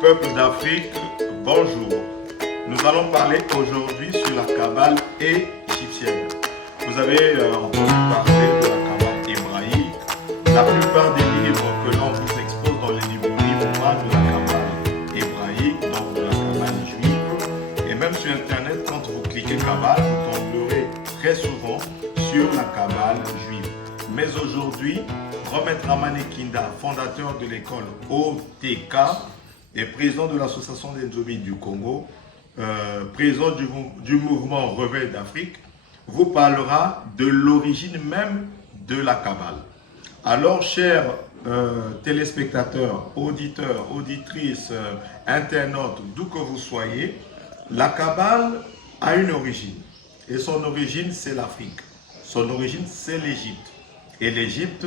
peuple d'Afrique, bonjour. Nous allons parler aujourd'hui sur la Kabbale égyptienne. Vous avez entendu parler de la Kabbale hébraïque. La plupart des livres que l'on vous expose dans les livres parlent de la Kabbale hébraïque, donc de la Kabbale juive. Et même sur Internet, quand vous cliquez Kabbale, vous tomberez très souvent sur la Kabbale juive. Mais aujourd'hui, Robert Ramane Kinda, fondateur de l'école OTK et président de l'association des Nzomi du Congo, président du mouvement Réveil d'Afrique, vous parlera de l'origine même de la Kabbale. Alors, chers téléspectateurs, auditeurs, auditrices, internautes, d'où que vous soyez, la Kabbale a une origine. Et son origine, c'est l'Afrique. Son origine, c'est l'Égypte. Et l'Égypte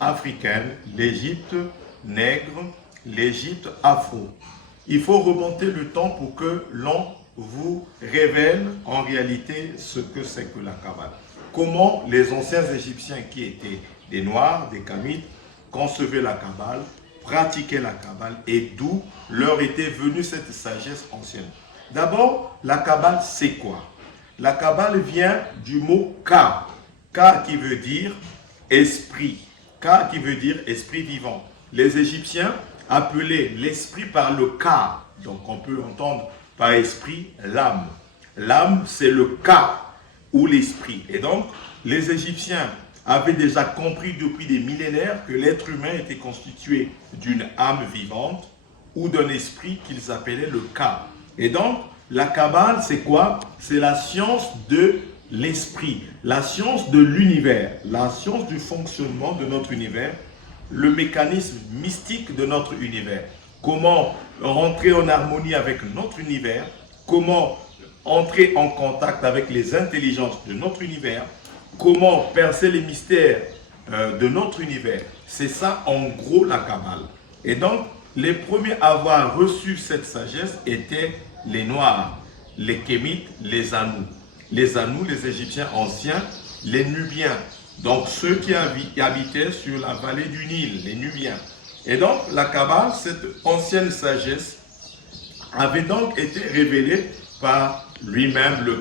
africaine, l'Égypte nègre, l'Égypte afro. Il faut remonter le temps pour que l'on vous révèle en réalité ce que c'est que la Kabbale. Comment les anciens Égyptiens qui étaient des Noirs, des Kamites, concevaient la Kabbale, pratiquaient la Kabbale et d'où leur était venue cette sagesse ancienne. D'abord, la Kabbale, c'est quoi? La Kabbale vient du mot Ka. Ka qui veut dire esprit. Ka qui veut dire esprit vivant. Les Égyptiens appelaient l'esprit par le Ka. Donc on peut entendre par esprit l'âme. L'âme, c'est le Ka ou l'esprit. Et donc, les Égyptiens avaient déjà compris depuis des millénaires que l'être humain était constitué d'une âme vivante ou d'un esprit qu'ils appelaient le Ka. Et donc, la Kabbale, c'est quoi? C'est la science de l'esprit, la science de l'univers, la science du fonctionnement de notre univers, le mécanisme mystique de notre univers. Comment rentrer en harmonie avec notre univers, comment entrer en contact avec les intelligences de notre univers, comment percer les mystères de notre univers. C'est ça en gros la Kabbale. Et donc, les premiers à avoir reçu cette sagesse étaient les Noirs, les Kémites, les Anous. Les Anous, les Égyptiens anciens, les Nubiens, donc ceux qui habitaient sur la vallée du Nil, les Nubiens. Et donc la Kabbale, cette ancienne sagesse, avait donc été révélée par lui-même le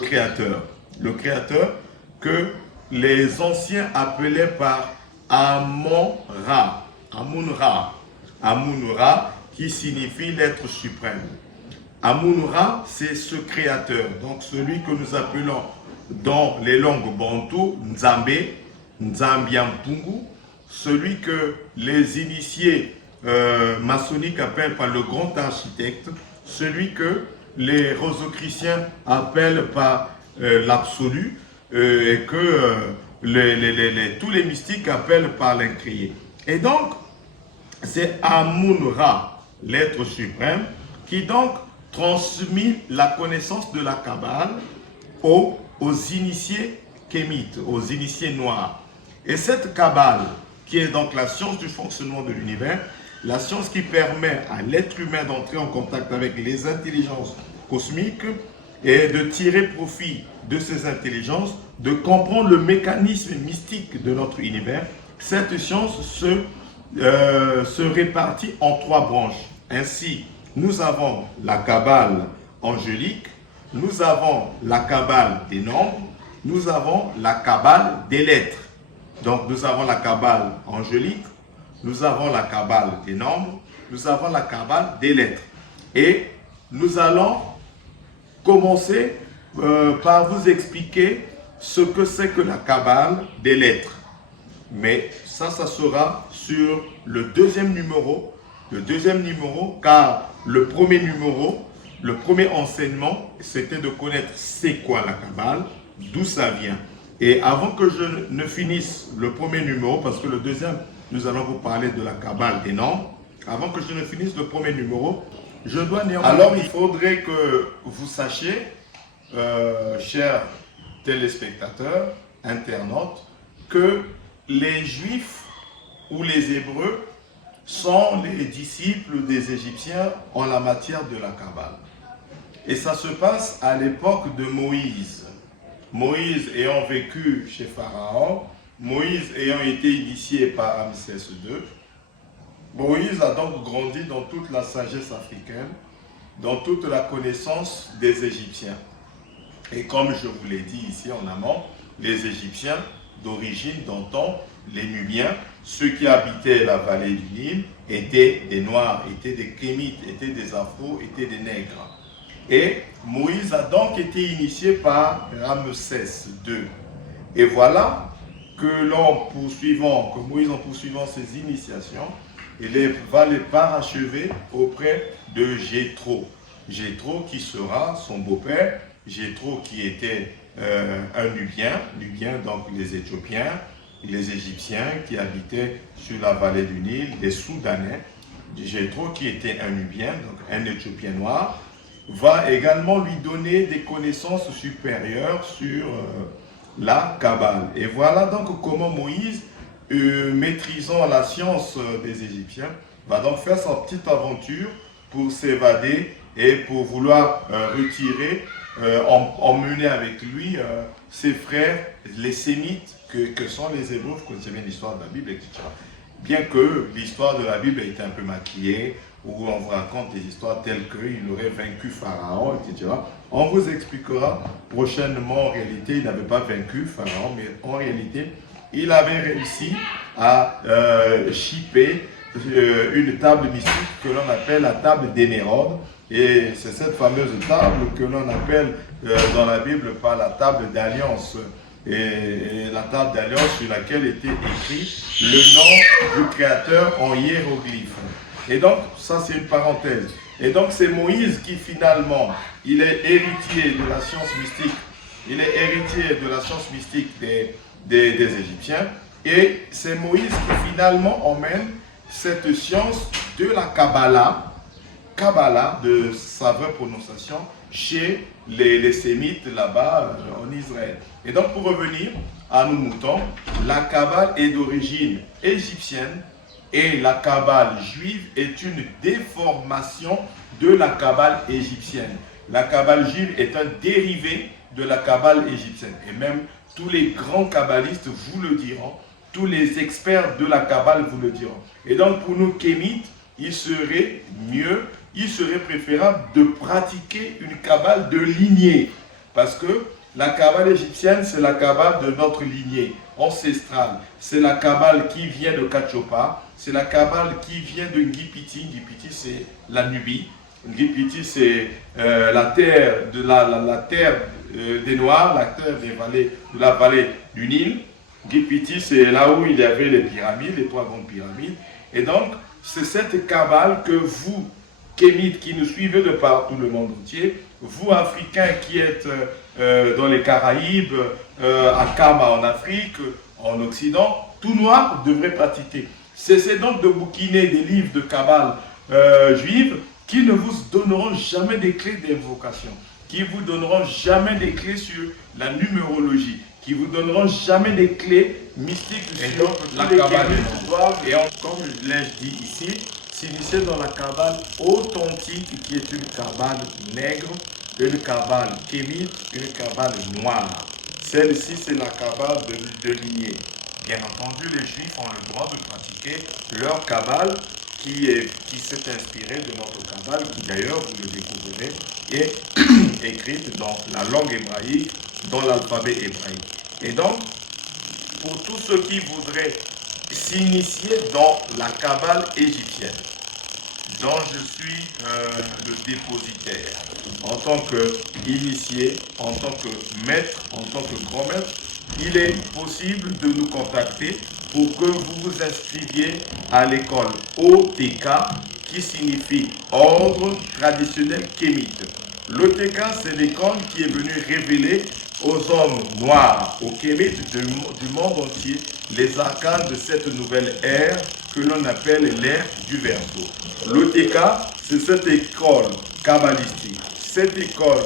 Créateur que les anciens appelaient par Amon-Ra, Amun-Ra, qui signifie l'être suprême. Amun-Ra, c'est ce créateur, donc celui que nous appelons dans les langues bantou, Nzambe, Nzambiampungu, celui que les initiés maçonniques appellent par le grand architecte, celui que les rosicruciens appellent par l'absolu, et que tous les mystiques appellent par l'incréé. Et donc, c'est Amun-Ra, l'être suprême, qui donc transmis la connaissance de la Kabbale aux initiés kémites, aux initiés noirs. Et cette Kabbale, qui est donc la science du fonctionnement de l'univers, la science qui permet à l'être humain d'entrer en contact avec les intelligences cosmiques et de tirer profit de ces intelligences, de comprendre le mécanisme mystique de notre univers, cette science se répartit en 3 branches. Ainsi, nous avons la Kabbale angélique, nous avons la Kabbale des nombres, nous avons la Kabbale des lettres. Donc nous avons la Kabbale angélique, nous avons la Kabbale des nombres, nous avons la Kabbale des lettres. Et nous allons commencer par vous expliquer ce que c'est que la Kabbale des lettres. Mais ça sera sur le deuxième numéro, car le premier enseignement, c'était de connaître c'est quoi la Kabbale, d'où ça vient. Et avant que je ne finisse le premier numéro, parce que le deuxième, nous allons vous parler de la Kabbale des nombres, avant que je ne finisse le premier numéro, je dois néanmoins... Alors, il faudrait que vous sachiez, chers téléspectateurs, internautes, que les Juifs ou les Hébreux sont les disciples des Égyptiens en la matière de la Kabbale. Et ça se passe à l'époque de Moïse. Moïse ayant vécu chez Pharaon, Moïse ayant été initié par Ramsès II, Moïse a donc grandi dans toute la sagesse africaine, dans toute la connaissance des Égyptiens. Et comme je vous l'ai dit ici en amont, les Égyptiens d'origine, d'antan, les Nubiens, ceux qui habitaient la vallée du Nil, étaient des Noirs, étaient des Kémites, étaient des Afros, étaient des Nègres. Et Moïse a donc été initié par Ramsès II. Et voilà que Moïse en poursuivant ses initiations, va les parachever auprès de Jéthro. Jéthro qui sera son beau-père, Jéthro qui était un Nubien donc les Éthiopiens, les Égyptiens qui habitaient sur la vallée du Nil, les Soudanais. Jéthro qui était un Nubien, donc un Éthiopien noir, va également lui donner des connaissances supérieures sur la Kabbale. Et voilà donc comment Moïse, maîtrisant la science des Égyptiens, va donc faire sa petite aventure pour s'évader et pour vouloir retirer, emmener avec lui ses frères, les Sémites, que sont les Hébreux. Vous connaissez bien l'histoire de la Bible, etc. Bien que l'histoire de la Bible a été un peu maquillée, où on vous raconte des histoires telles qu'il aurait vaincu Pharaon, etc. On vous expliquera prochainement. En réalité, il n'avait pas vaincu Pharaon, mais en réalité, il avait réussi à chipper une table mystique que l'on appelle la table d'Émérode. Et c'est cette fameuse table que l'on appelle dans la Bible par la table d'alliance. Et la table d'alliance sur laquelle était écrit le nom du Créateur en hiéroglyphe. Et donc, ça c'est une parenthèse. Et donc c'est Moïse qui finalement, il est héritier de la science mystique. Il est héritier de la science mystique des Égyptiens. Et c'est Moïse qui finalement emmène cette science de la Kabbalah de sa vraie prononciation, chez les Sémites là-bas en Israël. Et donc pour revenir à nos moutons, la Kabbale est d'origine égyptienne et la Kabbale juive est une déformation de la Kabbale égyptienne. La Kabbale juive est un dérivé de la Kabbale égyptienne. Et même tous les grands kabbalistes vous le diront, tous les experts de la Kabbale vous le diront. Et donc pour nous kémites, il serait préférable de pratiquer une Kabbale de lignée. Parce que la Kabbale égyptienne, c'est la Kabbale de notre lignée ancestrale. C'est la Kabbale qui vient de Kachopa. C'est la Kabbale qui vient de Ngipiti. Ngipiti, c'est la Nubie. Ngipiti, c'est la terre, des Noirs, la terre de la vallée du Nil. Ngipiti, c'est là où il y avait les pyramides, les 3 grandes pyramides. Et donc, c'est cette Kabbale que vous, Kémites, qui nous suivez de partout le monde entier, vous, Africains qui êtes dans les Caraïbes, à Kama en Afrique, en Occident, tout noir devrait pratiquer. Cessez donc de bouquiner des livres de Kabbale juive qui ne vous donneront jamais des clés d'invocation, qui vous donneront jamais des clés sur la numérologie, qui vous donneront jamais des clés mystiques sur la Kabbale. Et comme je l'ai dit ici, s'initier dans la Kabbale authentique, qui est une Kabbale nègre, une Kabbale kémite, une Kabbale noire. Celle-ci, c'est la Kabbale de lignée. Bien entendu, les Juifs ont le droit de pratiquer leur Kabbale qui s'est inspirée de notre Kabbale, qui d'ailleurs, vous le découvrirez, est écrite dans la langue hébraïque, dans l'alphabet hébraïque. Et donc, pour tous ceux qui voudraient s'initier dans la Kabbale égyptienne, dont je suis le dépositaire, en tant qu'initié, en tant que maître, en tant que grand maître, il est possible de nous contacter pour que vous vous inscriviez à l'école OTK, qui signifie Ordre Traditionnel Kémite. L'OTK, c'est l'école qui est venue révéler aux hommes noirs, aux Kémites du monde entier, les arcanes de cette nouvelle ère que l'on appelle l'ère du Verseau. L'OTK, c'est cette école kabbalistique, cette école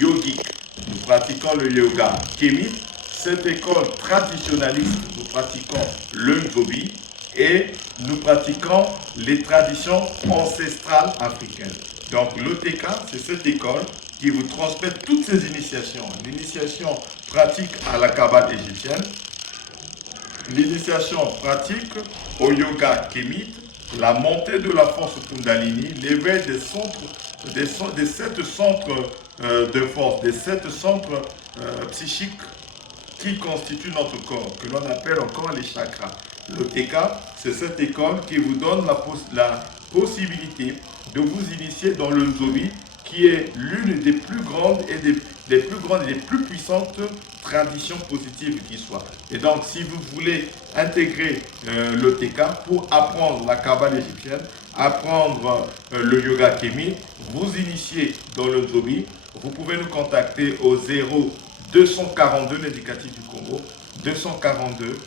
yogique. Nous pratiquons le yoga kémite, cette école traditionnaliste, nous pratiquons le ngobi et nous pratiquons les traditions ancestrales africaines. Donc l'OTK, c'est cette école qui vous transmet toutes ces initiations. L'initiation pratique à la Kabbale égyptienne, l'initiation pratique au yoga kémite, la montée de la force Kundalini, l'éveil des centres, des 7 centres de force, des 7 centres psychiques qui constituent notre corps, que l'on appelle encore les chakras. Le TK, c'est cette école qui vous donne la possibilité de vous initier dans le Nzobi, qui est l'une des plus grandes et des plus puissantes traditions positives qui soient. Et donc, si vous voulez intégrer le TK pour apprendre la Kabbale égyptienne, apprendre le yoga kémi, vous initier dans le Nzobi, vous pouvez nous contacter au 0242, l'indicatif du Congo, 242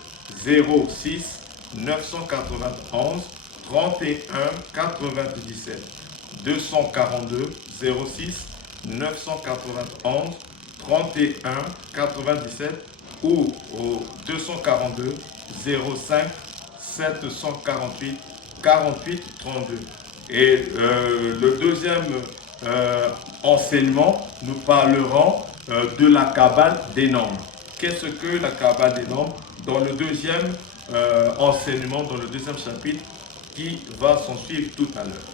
06 991 31 97. 242 06 991 31 97 ou au 242 05 748 48 32. Et le deuxième enseignement, nous parlerons de la Kabbale des nombres. Qu'est-ce que la Kabbale des nombres? Dans le deuxième enseignement, dans le deuxième chapitre qui va s'en suivre tout à l'heure.